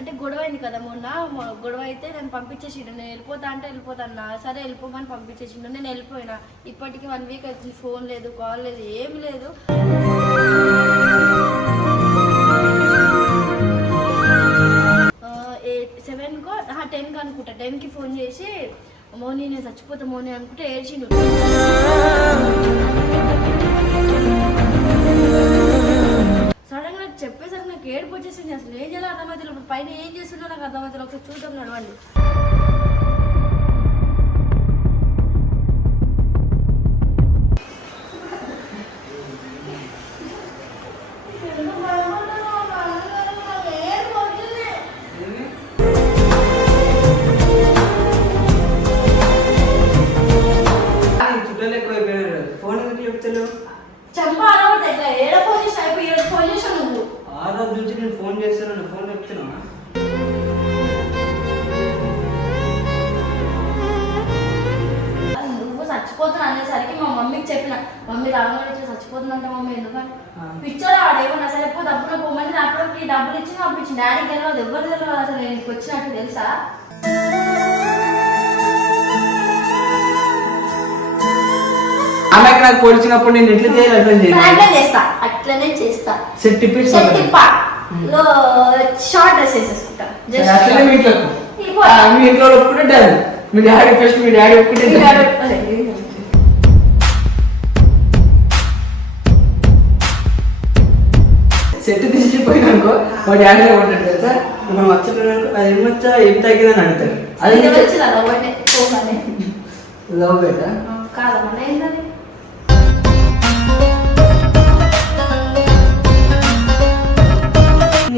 అంటే గొడవ అయింది కదా మొన్న గొడవ అయితే నేను పంపించేసిండు. నేను వెళ్ళిపోతా అంటే వెళ్ళిపోతాను సరే వెళ్ళిపోమని పంపించేసిండు. నేను వెళ్ళిపోయినా. ఇప్పటికి వన్ వీక్ అవుతుంది. ఫోన్ లేదు కాల్ లేదు ఏం లేదు. సెవెన్కో టెన్కి అనుకుంటా. టెన్కి ఫోన్ చేసి మోని నేను చచ్చిపోతా మోని అనుకుంటే ఏడ్చిండు. నాకు ఏడుపు వచ్చేసింది అసలు. ఏం చేయాలో అర్థమవుతుంది ఇప్పుడు పైన ఏం చేస్తుందో నాకు అర్థమవుతుంది ఒకసారి చూద్దాం నడవండి. ఫోన్ ఎందుకు చెప్తలేవు? ఏడ ఫోన్ చేసి అయిపోయి ఫోన్ చేసాను నువ్వు? ఆ రోజు నుంచి నేను ఫోన్ చేస్తాను ఫోన్ చెప్తున్నా నువ్వు చచ్చిపోతున్నా అనేసరికి మా మమ్మీకి చెప్పిన. మమ్మీ రాగానే ఇట్లా చచ్చిపోతుందంటే మమ్మీ ఎందుకని. పిచ్చోడు ఆడేమన్నా సరే పో డబ్బులు పోమని అప్పటికి డబ్బులు ఇచ్చి పంపించింది డాడీకి తెలియదు ఎవరు తెలియదు అసలు నేను వచ్చినట్టు తెలుసా? ఆమెకి నాకు పోల్చినప్పుడు నేను ఎట్లా చేయాలి అట్లా చేయాలి. చేస్తా అట్లనే చేస్తా. సెట్లో షార్ట్ డ్రెస్ వేసేసుకుంటా Just అట్లనే మీ ఇంట్లో మీ ఇంట్లో మీ డాడీ ఫస్ట్ మీ డాడీ ఒప్పుకుంటే సెట్ తీసిపోయినా అనుకో మా డాడీ ఉంటాడు తెలుసా? మనం వచ్చేటప్పుడు అది ఏమొచ్చా ఏం తగ్గిందని అడుగుతాడు అది లవ్ బేటా? కాదమ్మా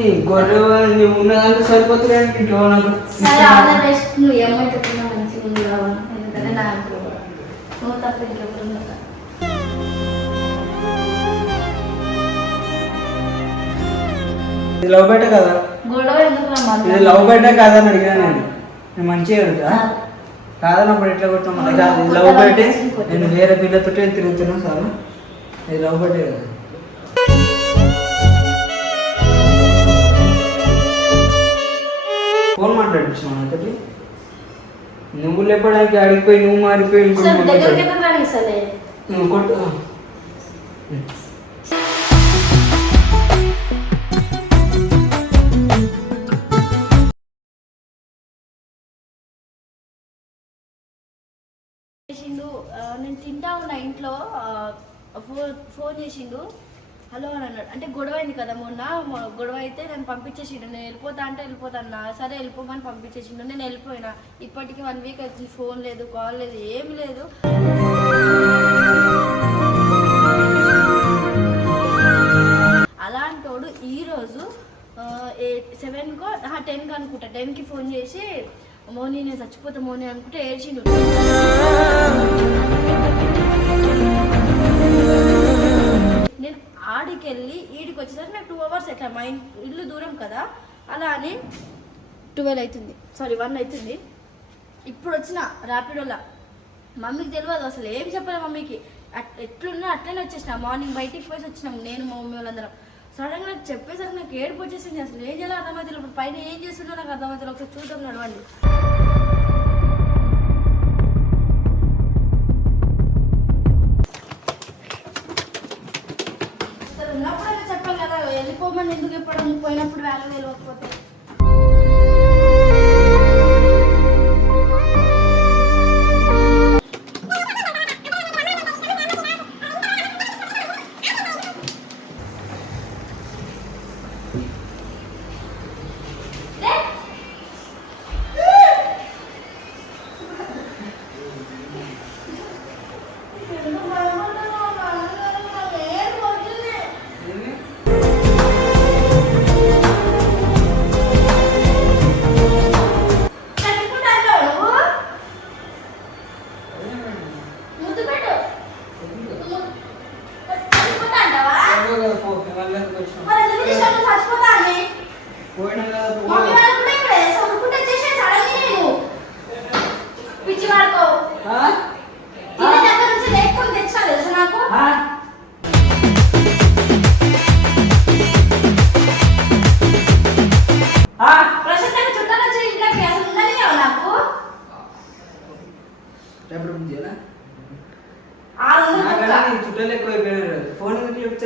ఏంటది నీ గొడవ ఉన్నదానికి సరిపోతుంది అంటే ఇంట్లో నాకు సరే ఆర్డర్ చేసి నువ్వు ఏమైతే తిన్నా మంచిగా ఉంది కావాలి ఎందుకంటే నా ఇంట్లో నువ్వు తప్ప ఇంకెవరు ఉండరు. ఇది లవ్ బేట కదా? గొడవ ఎందుకు? ఇది లవ్ బేట కాదని అడిగినా నేను. నేను మంచిగా అడుగుతా కాదు. కాదన్నప్పుడు ఎట్లా కొట్టాం కాదు ఇది లవ్ బేటే నేను వేరే పిల్లతో తిరుగుతున్నా సార్. ఇది లవ్ బేటే కదా. ఫోన్ మాట్లాడించాను ఒకటి నువ్వు లేపడానికి ఆడిపోయి నువ్వు మారిపోయి నువ్వు కొట్టు చేసిండు నేను తింటా ఉన్నా ఇంట్లో ఫోన్ చేసిండు. హలో అని అన్నాడు. అంటే గొడవ అయింది కదా మొన్న గొడవ అయితే నేను పంపించేసిండు. నేను వెళ్ళిపోతా అంటే వెళ్ళిపోతాను సరే వెళ్ళిపోమని పంపించేసిండు. నేను వెళ్ళిపోయినా. ఇప్పటికి వన్ వీక్ అవుతుంది. ఫోన్ లేదు కాల్ లేదు ఏం లేదు. అలాంటోడు ఈరోజు సెవెన్కో టెన్కి అనుకుంటా. టెన్కి ఫోన్ చేసి మోని నేను చచ్చిపోతా మోని అనుకుంటే ఏడ్చిండు. నేను ఆడికి వెళ్ళి ఈడికి వచ్చేసరికి నాకు టూ అవర్స్ ఎట్లా మా ఇల్లు దూరం కదా అలా అని ట్వెల్వ్ అవుతుంది సారీ వన్ అవుతుంది ఇప్పుడు వచ్చిన ర్యాపిడోలా మమ్మీకి తెలియదు అసలు ఏం చెప్పలే మమ్మీకి. అట్- ఎట్లున్నా అట్లనే వచ్చేసిన. మార్నింగ్ బయటికి పోయి వచ్చినాం నేను మా మమ్మీ వాళ్ళందరం. సడన్గా నాకు చెప్పేసరికి నాకు ఏడుపు వచ్చేసింది. అసలు ఏం చేయాలో అర్థమవుతుంది ఇప్పుడు పైన ఏం చేస్తుందో నాకు అర్థమవుతుంది ఒకసారి చూద్దాం నడవండి. ఎందుకు చెప్పడం పోయినప్పుడు వాల్యూ తెలియకపోతే చుట్టాలు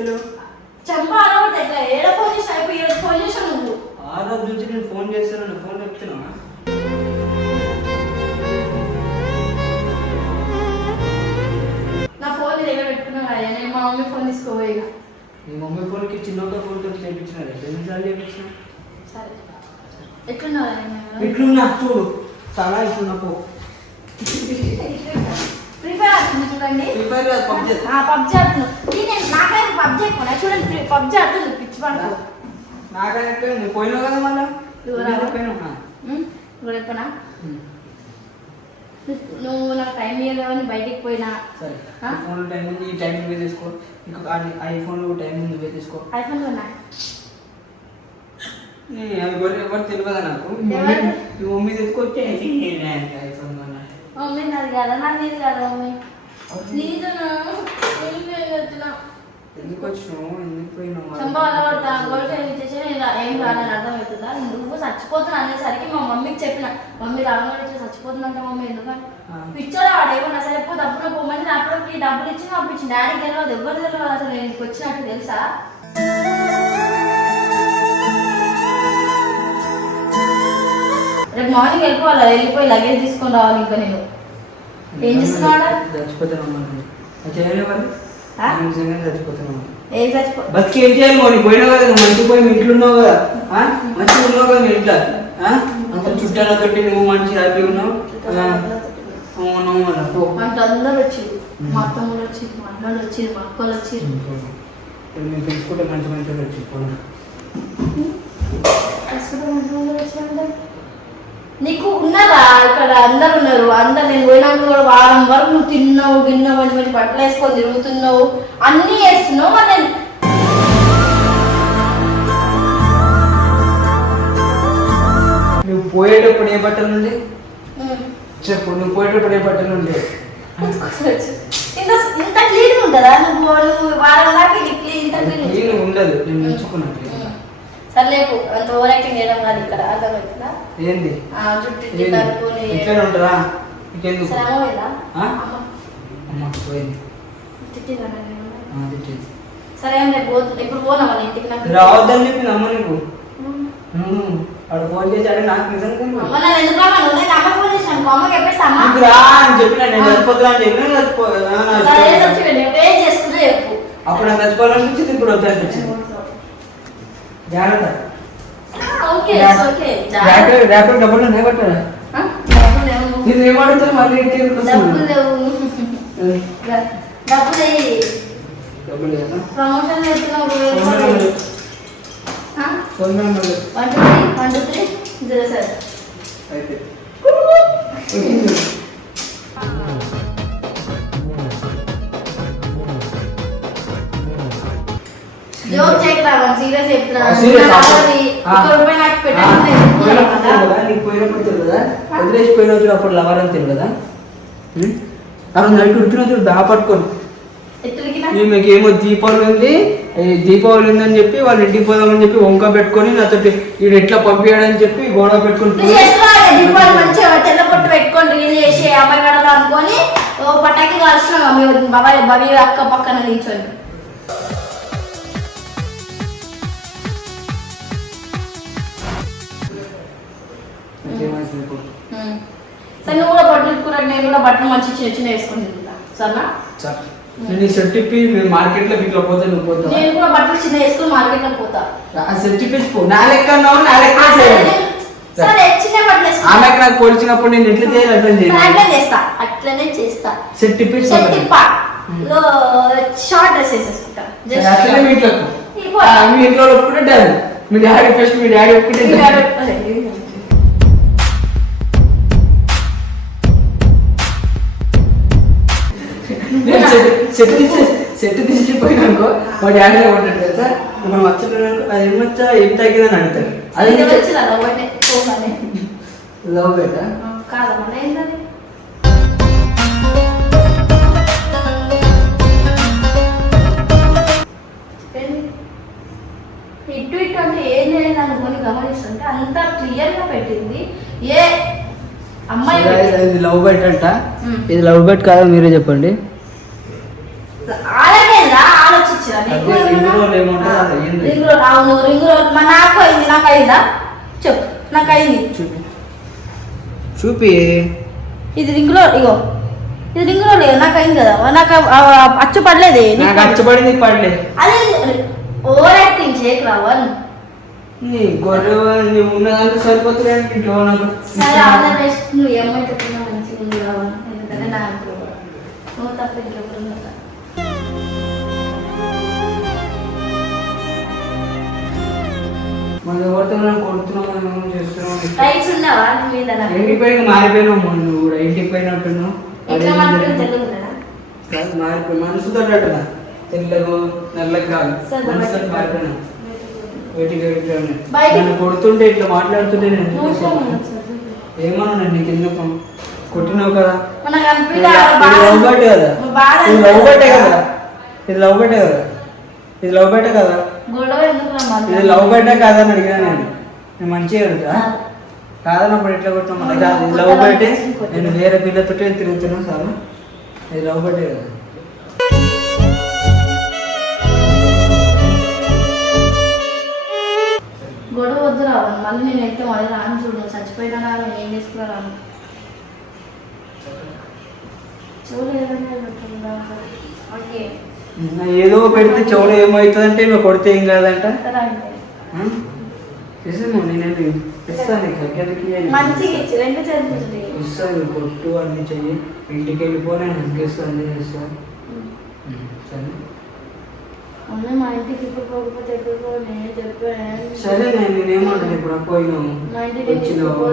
చెప్తలేవు చంప అలవాటు ఎట్లా? ఏడ ఫోన్ చేసి అయిపోయి ఏడు ఫోన్ చేసావు నువ్వు. ఆ రోజు నుంచి నేను ఫోన్ చేస్తాను ఫోన్ చెప్తున్నా నా ఫోన్ నీ దగ్గర పెట్టుకున్నావు కదా నేను మా మమ్మీ ఫోన్ తీసుకోపోయి ఇక. మీ మమ్మీ ఫోన్కి చిన్నగా ఫోన్ తోటి చేయించినారు ఎన్నిసార్లు చేయించిన సరే. ఎట్లున్నావు నేను? ఇట్లున్నా చూడు. చాలా ఇట్లున్నా పో. ఆడుతుంది చూడండి. పబ్జి ఆడుతున్నాను నేను నాకైనా పబ్జి ఎక్కువ చూడండి పబ్జి ఆడుతుంది పిచ్చి నాకైతే నువ్వు పోయినావు కదా మళ్ళా? నువ్వు నాకు టైం ఇవ్వలేవని బయటికి పోయినా. ఫోన్ టైం ఉంది ఈ టైం నువ్వే తీసుకో. ఐఫోన్ టైం నువ్వే తీసుకో. ఐఫోన్ కొన్నా నీ అవి ఎవరు ఎవరు తెలియదా నాకు? మమ్మీ తెచ్చుకొచ్చి ఐఫోన్ మమ్మీ నాది కదా నాది కదా మమ్మీ. ఎందుకు వచ్చినావు? ఎందుకు పోయినావు? ఏం రాలని అర్థమవుతుందా? నువ్వు చచ్చిపోతున్నా అనేసరికి మా మమ్మీకి చెప్పిన. మమ్మీ రావడం ఇట్లా చచ్చిపోతుందంట మమ్మీ ఎందుకని? ఆ. పిచ్చోడా వాడు? ఏమన్నా సరే పో డబ్బులు పోమని నా అప్పటికి డబ్బులు ఇచ్చి పంపించింది డాడీకి తెలియదు ఎవరు తెలియదు అసలు. నేను వచ్చినట్టు తెలుసా? రేపు మార్నింగ్ వెళ్ళిపోవాలి? వెళ్ళిపోయి లగేజ్ తీసుకొని రావాలి ఇంకా నేను. ఏం చేస్తున్నాడు చచ్చిపోతున్నావు అది చేయలే మరి. ఆ? నేను నిజంగానే చచ్చిపోతున్నావు ఏం చచ్చిపో బతికి ఏం చేయాలి మరి పోయినావు కదా నువ్వు మంచిగా పోయి ఇంట్లో ఉన్నావు కదా? మంచిగా ఉన్నావు కదా మీ ఇంట్లో? అంత చుట్టాలతోటి నువ్వు మంచి హ్యాపీగా ఉన్నావు. అందరు వచ్చింది మా అత్తమ్మలు వచ్చింది మా అన్నలు వచ్చింది మా అక్కలు వచ్చింది నేను తెలుసుకుంటే మంచి మంచి వచ్చి పోను. నీకు ఉన్నారా ఇక్కడ అందరు ఉన్నారు. అందరు నేను పోయినాక కూడా వారం వరకు నువ్వు తిన్నావు గిన్నావు మంచి మంచి బట్టలు వేసుకొని తిరుగుతున్నావు. అన్నీ చేస్తున్నావు మరి నేను. నువ్వు పోయేటప్పుడు ఏ బట్టలు ఉండే? చెప్పు నువ్వు పోయేటప్పుడు ఏ బట్టలు ఉండే. ఇంత క్లీన్ ఉంటుందా? నువ్వు వారం దాకా ఇంత క్లీన్ ఉండదు నేను ఉంచుకున్నాను సర్లేపు అంత ఓవర్ యాక్టింగ్ చేయడం కాదు ఇక్కడ అర్థమవుతుందా? ఏంది? ఆ, జుట్టు ఇట్లా ఉంటుందా? ఇంకెందుకు? అమ్మ పోయింది? తిట్టిందా. సరే ఏం రేపు ఇప్పుడు పోనా వాళ్ళ ఇంటికి? నాకు రావద్దని నీకు? వాడు ఫోన్ చేశాడు నాకు నిజంగా. అమ్మ ఎందుకు రమ్మను నేను అమ్మ ఫోన్ చేసాను అమ్మకి చెప్పేసి అమ్మ? నీకు రా అని చెప్పిన నేను చచ్చిపోతున్నా అని చెప్పిన సరే. చచ్చిపోయింది. ఏం చెప్పు. అప్పుడు నాకు చచ్చిపోవాలనిపించింది ఇప్పుడు వద్దనిపించింది జాగ్రత్త. ర్యాపిడ్ డబ్బులు లేవు. నేను ఏమడుగుతాను మళ్ళీ promotion one two three zero joke serious చెప్తున్నా. రూపాయి నాకు పోయినప్పుడు కదా. వదిలేసి పోయిన రోజు అప్పుడు లవర్ అని తెలియదా ఉం? ఆ రోజు నైట్ రోజు దా పట్టుకొని. దీపావళి ఉంది దీపావళి ఉందని చెప్పి వాళ్ళ ఇంటికి పోదామని చెప్పి వంక పెట్టుకొని నాతోటి వీడు ఎట్లా పంపించాడని చెప్పి గొడవ పెట్టుకొని చేస్తున్నావు కదా, దీపావళి మంచిగా తెల్ల పొట్టు నాకేమైంది ఇప్పుడు? సరే నువ్వు కూడా బట్టలు ఇట్టుకురా నేను కూడా బట్టలు మంచి చిన్న చిన్న వేసుకొని తిరుగుతా సరేనా? చా. నేను సెట్ ఇప్పి నేను మార్కెట్లో ఇట్లా పోతే నువ్వు పోతావా? నేను కూడా బట్టలు చిన్న వేసుకొని మార్కెట్లో పోతా. ఆ సెట్ ఇప్పేసి పో. నా లెక్క నా లెక్క సరే సరే చిన్న బట్టలు వేసుకుంటా. ఆమెకు నాకు పోల్చినప్పుడు నేను ఎట్లా చేయాలి అట్లా సరే, చేయాలి అట్లనే చేస్తా. అట్లనే చేస్తా. సెట్ ఇప్పేసి షర్ట్ పోతాను. టిప్ప లో షార్ట్ డ్రెస్ వేసేసుకుంటా. సరే, అట్లనే మీ ఇంట్లో మీ ఇంట్లో ఒప్పుకుంటే మీ డాడీ ఫస్ట్ మీ డాడీ ఒప్పుకుంటే సెట్ తీసి సెట్ తీసి పోయినానుకో మా డాడీ ఏమంటాడు తెలుసా? మనం వచ్చాను అది ఏమొచ్చా ఏం తగ్గిందని అడుగుతాడు అది లవ్ బేట కాదు? ఇటు ఇటు అంటే ఏం చేయలేదు అనుకొని గమనిస్తుంటే అంత క్లియర్గా పెట్టింది. ఏ అమ్మాయి ఇది లవ్ బైట్ అంట. ఇది లవ్ బైట్ కాదా మీరే చెప్పండి అలాగే నీకు అదే రింగ్ ఏమన్నా? రోడ్ ఏంది? రింగ్ రోడ్ అవును రింగ్ రోడ్. మా నాకు అయింది నాకు అయిందా? చెప్పు నాకు అయింది. చూపి. చూపి. ఇది రింగ్ రోడ్ ఇగో. ఇది రింగ్ రోడ్ ఇగో నాకు అయింది కదా. నాకు అచ్చు పడలేదే నీకు? నాకు అచ్చబడింది పడలే. అదే ఓవర్ యాక్టింగ్ చేయకు రావన్ నీ గొర్రె నీ ఉన్నదంతా సరిపోతుంది అంటే ఇంట్లో నాకు సరే ఆల్ ద బెస్ట్ నువ్వు ఏమైతే మంచిగా ఉంది రావన్ ఎందుకంటే నాకు నువ్వు తప్ప ఇంకెవరు మన మనం కొడుతున్నాం మనం చేస్తున్నాం రైట్స్ ఉన్నావా? నీ మీద నాకు? ఇంటికి పోయి మారిపోయినావు మొన్న నువ్వు కూడా. ఇంటికి పోయినట్టున్నావు ఎట్లా మాట్లాడి తెలుగు ఉందా కాదు, మారిపోయి మనసుతో అట్టనా తెల్లగా నల్లగా కాదు. సరే, మనసుతో బయటికి మారిపోయినా వేటికి వేటికి బయటికి. నన్ను కొడుతుంటే ఇట్లా మాట్లాడుతుంటే నేను ఎందుకు. ఏమన్నా నీకు ఎందుకు కొట్టినావు కదా. మనకు ఇది లవ్ బట్టే కదా. బాధ ఇది లవ్ బట్టే కదా. ఇది లవ్ బట్టే కదా. ఇది లవ్ బట్టే కదా. గొడవ ఎందుకు? ఇది లవ్ బట్టే కాదా అని అడిగినా నేను. నేను మంచిగా అడుగుతా. కాదన్నప్పుడు ఎట్లా కొట్టాం మన కాదు ఇది లవ్ బట్టే నేను వేరే పిల్లతో తిరుగుతున్నా సార్. ఇది లవ్ బట్టే కదా. గొడవ వద్దు రావాలి మళ్ళీ నేను వెళ్తే మళ్ళీ రాను చూడు. చచ్చిపోయినా నేను ఏం చేసుకున్నా రాను చెవులు ఏదైనా ఓకే. ఏదో పెడితే చెవులు ఏమవుతుందంటే నువ్వు కొడితే ఏం కాదంట? నేనేది ఇస్తాను ఇస్తాను కొట్టు అన్ని చెయ్యి. ఇంటికి వెళ్ళిపో నేను హెల్కేస్తాను అన్ని చేస్తాను. సరే. నేనే నేనేమంటాను ఇప్పుడు పోయినావు. వచ్చినావు.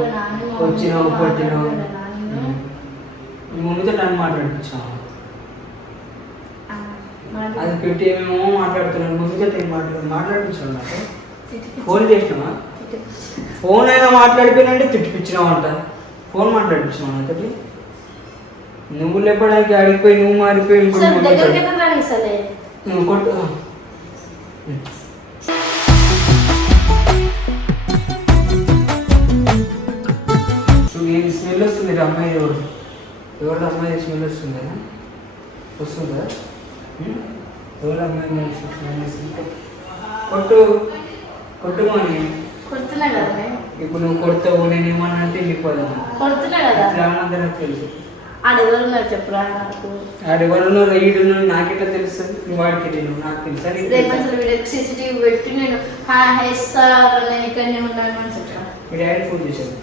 వచ్చినావు పట్టినావు మమ్మీతో టైం మాట్లాడించావు ఆ, మాట్లాడు. అది పెట్టి ఏమేమో మాట్లాడుతున్నాను మమ్మీతో టైం మాట్లాడు మాట్లాడించావు నాకు ఫోన్ చేసినావా? తిట్టి. ఫోన్ అయినా మాట్లాడిపోయినంటే తిట్టిపించినావు అంట ఫోన్ మాట్లాడించినావు నాకది నువ్వు లేపడానికి అడిగిపోయి నువ్వు మారిపోయి నువ్వు కొట్టు. ఏం స్మెల్ వస్తుంది అమ్మాయి ఎవరు? ఎవరు అమ్మాయి స్మెల్ వస్తుందా? వస్తుందా? వస్తుంది కొట్టు కొట్టు అని. కొడుతున్నా కదా నేను. ఇప్పుడు నువ్వు కొడతావు నేను ఏమన్నా అంటే వెళ్ళిపోదాను కొడుతున్నా కదా? నాకు తెలుసు. ఆడెవరు ఉన్నారు చెప్పురా నాకు? ఆడెవరున్నో రైడును నాకెట్లా తెలుస్తుంది నువ్వు వాడికి తెలియదు నాకు తెలుసా రేపు తెలుసా? అసలు వీడియో సీసీటీవీ పెట్టి నేను హా హే సార్ నేను ఇక్కడనే ఉన్నాను అని చెప్తా మీ డాడీ ఫోన్ చేశాను.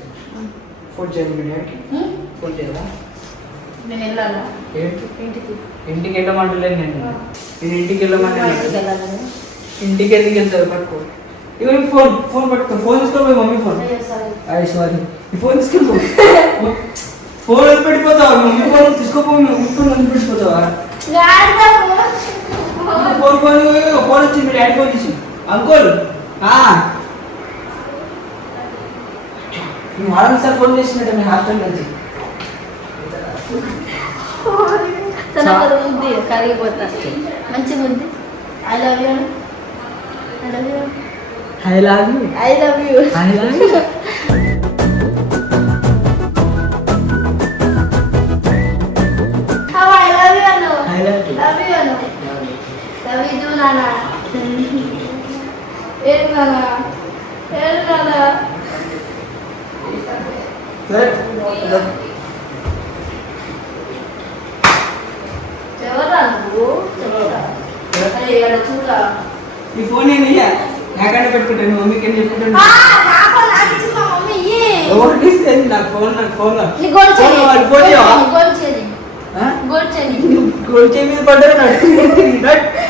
ఫోన్ చేయాలి మీ డాడీకి? ఫోన్ చేయాలా నేను వెళ్ళాను ఏంటి? ఇంటికి. ఇంటికి నేను. నేను ఇంటికి వెళ్ళమని ఇంటికి ఎందుకు వెళ్తారు? పట్టుకో. ఇగో ఫోన్ ఫోన్ పట్టుకో. ఫోన్ తీసుకోపోయి మమ్మీ ఫోన్. అయ్యో, సారీ. ఈ ఫోన్ తీసుకెళ్ళిపో ఫోన్ వదిలి పెట్టిపోతావా మమ్మీ ఫోన్ తీసుకోపోయి మమ్మీ ఫోన్ వదిలి పెట్టిపోతావా. ఫోన్. ఫోన్ ఫోన్ వచ్చింది డాడీ ఫోన్ చేసి అంకుల్ నువ్వు వారం సార్ ఫోన్ చేసినట్టు మీ హాస్టల్ నుంచి. ఒక ముద్ది కరిగిపోతా మంచి ముద్ది I love you I love you I love you I love you I love you How I ఈ ఫోన్ నేను నాకంటే పెట్టుకుంటాను మమ్మీకి ఏం చెప్పుకుంటాను నా ఫోన్ నాకు ఫోన్ నాకు ఫోన్ వాడి ఫోన్ చేయవా? గోల్ చేయి. ఆ? గోల్ చేయి. నువ్వు గోల్ చేయి మీద పడ్డా